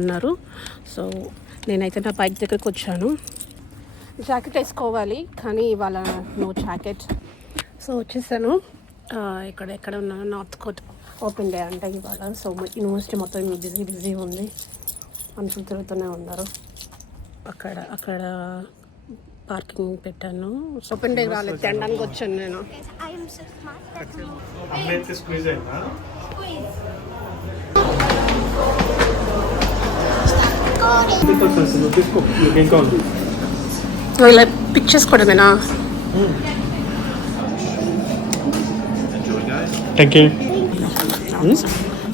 అన్నారు. సో నేనైతే నా బైక్ దగ్గరికి వచ్చాను. జాకెట్ వేసుకోవాలి కానీ ఇవాళ నో జాకెట్. సో వచ్చేసాను. ఎక్కడ ఉన్నాను, నార్త్ కోట్ ఓపెన్ డే అంట ఇవాళ. సో యూనివర్సిటీ మొత్తం బిజీ ఉంది, మనుషులు తిరుగుతూనే ఉన్నారు. అక్కడ పార్కింగ్ పెట్టాను. ఓపెన్ డే రాలేదు, తినడానికి వచ్చాను నేను. ఇలా పిక్ చేసుకోవడమేనా?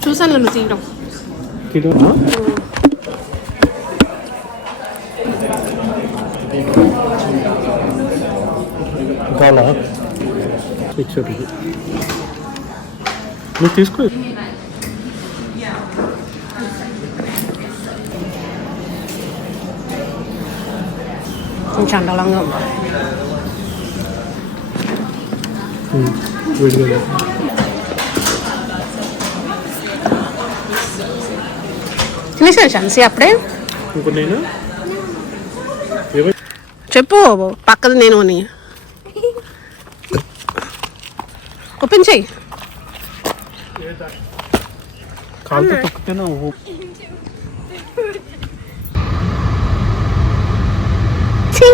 చూసాను నన్ను తీయడం. నువ్వు తీసుకో. చండాలంగా ఉంది. తినేసాను ఛాన్సీ అప్పుడే. చెప్పు పక్కది నేను అని. ఓపెన్ చెయ్యి. కాలుతో తొక్కితేనా? ఛీ